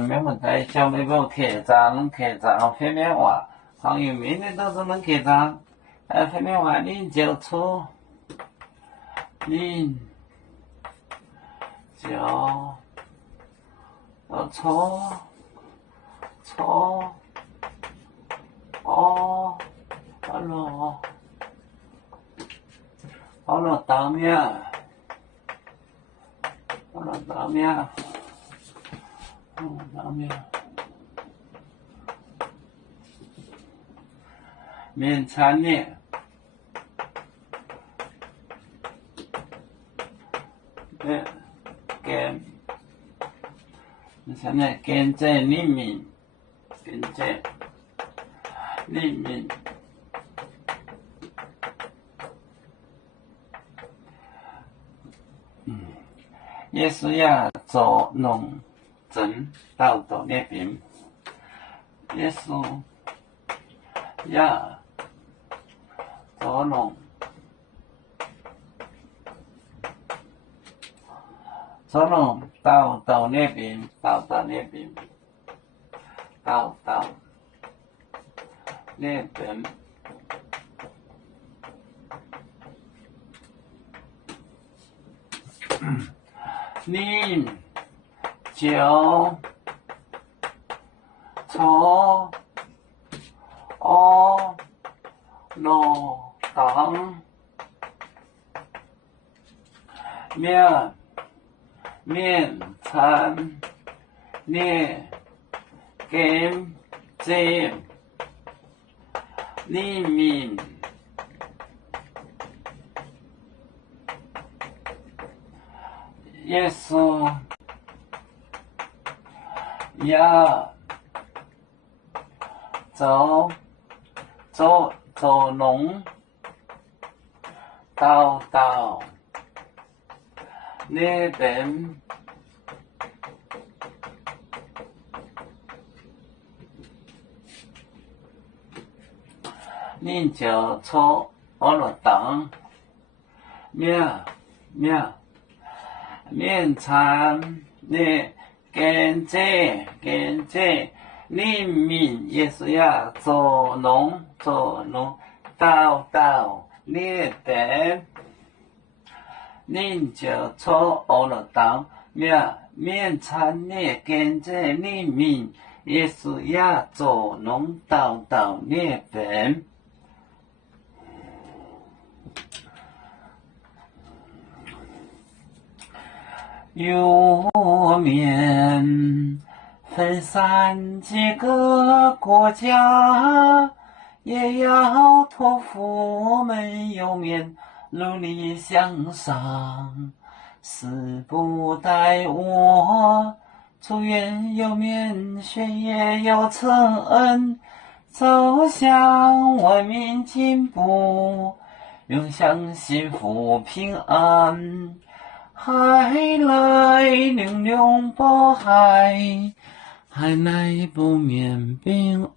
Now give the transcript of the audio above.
没问题，小妹妹客栈能客栈方便话，行业面的都是能客栈，方便话你就出，你就出好了当面，面餐的，现在跟着黎明，耶稣要做农dân到那边，耶稣要做农到那边，到那边。你就从当面餐你跟着黎明耶稣要做农到那边，你就出当面餐你跟着黎明也是要做农到那边，你就出当面餐你跟着黎明也是要做农到那边。有面分散几个国家，也要托付我们有面努力向上，死不待我，祝愿有面学业有成，走向文明进步，永享幸福平安。海来玲珑渤海，海来不免平安。